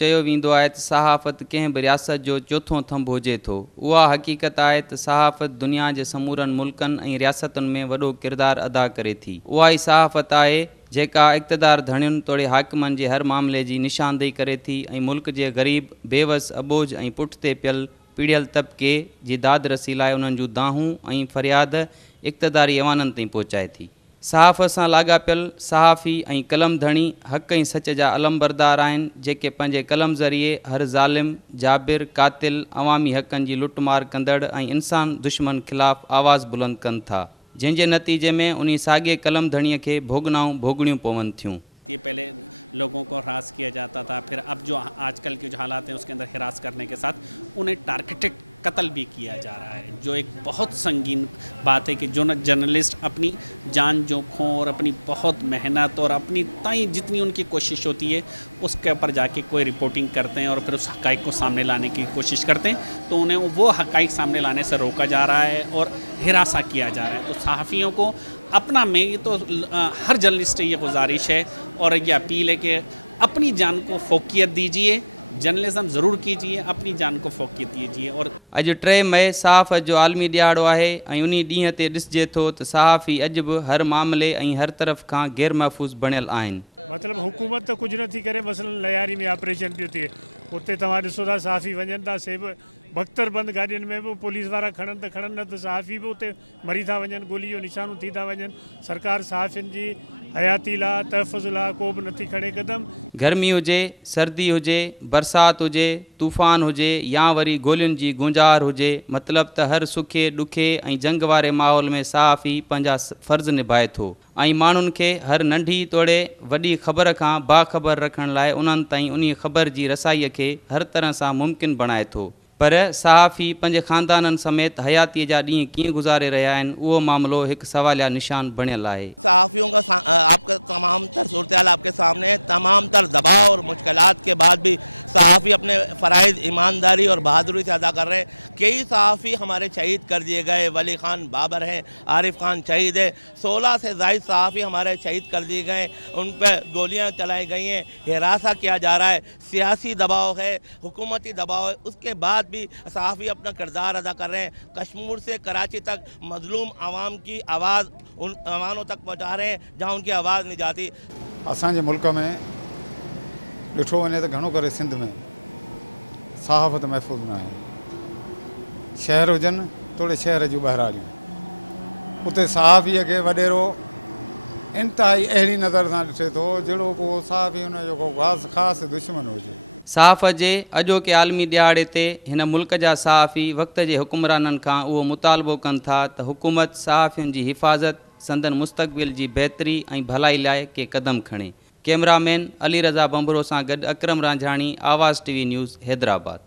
चयो वेंदो आहे त सहाफ़त कंहिं बि रियासत जो चोथों थंभु हुजे थो। उहा हक़ीक़त आहे त सहाफ़त दुनिया जे समूरनि मुल्कनि ऐं रियासतुनि में वॾो किरदारु अदा करे थी। उहा ई सहाफ़त आहे जेका इक़्तिदार धणियुनि तोड़े हाकिमनि जे हर मामले जी निशानदेही करे थी ऐं मुल्क जे ग़रीब बेवस अबोझ ऐं पुठिते पियल पीड़ियल तबिके जी दाद रसी लाइ उन्हनि जूं दाहूं ऐं फ़रियाद इक़्तिदारी ऐवाननि ताईं पहुचाए थी। सहाफ़त सां लाॻापियल सहाफ़ी ऐं कलम धणी हक़ ऐं सच जा अलमबरदार आहिनि, जेके पंहिंजे कलम ज़रिए हर ज़ालिम, जाबिर, कातिल, अवामी हक़नि जी लुटमार कंदड़ ऐं इंसान दुश्मन ख़िलाफ़ आवाज़ बुलंद कनि था, जंहिंजे नतीजे में उन साॻे कलम धणीअ खे भोगनाऊं भोगणियूं पवनि थियूं। ये पहले लोगों को हरास किया जाता था, फिर अब जो आजकल के जो हालात हैं उसके अंदर हरास करने के साथ उन्हें टारगेटेड कत्ल भी किया जा रहा है, जो एक बहुत संगीन बात है कि जो जर्नलिस्ट अपनी जान जोखों और अपनी बहुत मेहनत और अपनी ताई जितनी उनकी कोशिश होती है उसके ऊपर जाके कोई रिपोर्टिंग करते हैं और फिर उस हक़ाइक़ को सामने लाने की कोशिश करते हैं, तो उन्हें वो हक़ाइक़ सामने लाने से रोका जा रहा है और हिरासा किया जा रहा है। तो सहाफ़ियों को अपना में तो हर जर्नलिस्ट से ये गुजारिश है और ये अपील है कि अपनी जान को फ़ोकियत दीजिए, जर्नलिज्म ज़रूर कीजिए, अपनी जान को फ़ोकियत दीजिए। और अॼु 3 मई सहाफ़त जो आलमी ॾियारो आहे ऐं उन ॾींहं ते ॾिसिजे थो त सहाफ़ी अॼु बि हर मामले ऐं हर तरफ़ खां ग़ैर महफ़ूज़ बणियल आहिनि। मतिलबु हुकूमत त कुझु नथी करे, मसलन लयारी में ऑपरेशन पियो थिए, उते तव्हां ॾिसो था सहाफ़ी वञनि था, से बि बख़्तरबंद गाॾियुनि में बि पुलिस वारा खणनि न त सहाफ़ी बि उते मरी था वञनि, गोली जो निशानूं थी था वञनि। सरकार सहाफ़ियुनि जी हयाती लाइ तहफ़ुज़ लाइ को बि नथी खणे क़दम। गर्मी हुजे, सर्दी हुजे, बरसाति हुजे, तूफ़ान हुजे या वरी गोलियुनि जी गुंजार हुजे, मतिलबु त हर सुखे ॾुखे ऐं जंग वारे माहौल में सहाफ़ी पंहिंजा फ़र्ज़ निभाए थो ऐं माण्हुनि खे हर नंढी तोड़े वॾी ख़बर खां बाख़बर रखण लाइ उन्हनि ताईं उन ख़बर जी रसाईअ खे हर तरह सां मुमकिन बणाए थो। पर सहाफ़ी पंहिंजे ख़ानदाननि समेत हयातीअ जा ॾींहं कीअं गुज़ारे रहिया आहिनि, उहो मामिलो हिकु सवालिया निशान बणियल आहे। सहाफ़ियों का आपका तमाम तर सूरत हाल आपके सामने है। तमाम तर दबाव और मुश्किलात के बाद भी सहाफ़ी अपने फ़राइज़ ईमानदारी और बहादुरी से अदा कर रहे हैं। कई सहाफ़ी हमारे शहीद कर दिए गए, वली खान बाबर हैं, आरिफ खान शहीद है, 16 से ज़ायद सहाफ़ी हमारे शहीद कर दिए गए, उन पर गोलियाँ चलाई गई हैं, हिरासा किया जा रहा है, सियासी दबाव है, हुकूमती दबाव है, उसके बाद भी सहाफ़ी अपना किरदार अदा कर रहे हैं। कश्मीर से कराची तक मजलूम आवाम की आवाज़ उन अवानों तक पहुँचा रहे हैं जहाँ उनकी आवाज़ नहीं जाती। असांजे मुल्क में ॾिठो वञे त घणो करे सिंध में सहाफ़त महफ़ूज़ न आहे। शहर हुजनि थोरे शहर जूं ॿाहिराड़ियूं, उते सहाफ़ीअ खे वॾेरो इंतिहाई अहिड़ी नज़र सां ॾिसे थो जहिड़ो को सहाफ़ी हुनजो को ख़ासि दुश्मन हुजे। सहाफ़त जे अॼोके आलमी ॾियारे ते हिन मुल्क जा सहाफ़ी वक़्त जे हुकुमराननि खां उहो मुतालबो कनि था त हुकूमत सहाफ़ियुनि जी हिफ़ाज़त, संदन मुस्तक़बिल जी बहितरी ऐं भलाई लाइ के क़दम खणे। कैमरामैन अली रज़ा बंबरो सां गॾु अकरम रांझाणी, आवाज़ TV न्यूज़, हैदराबाद।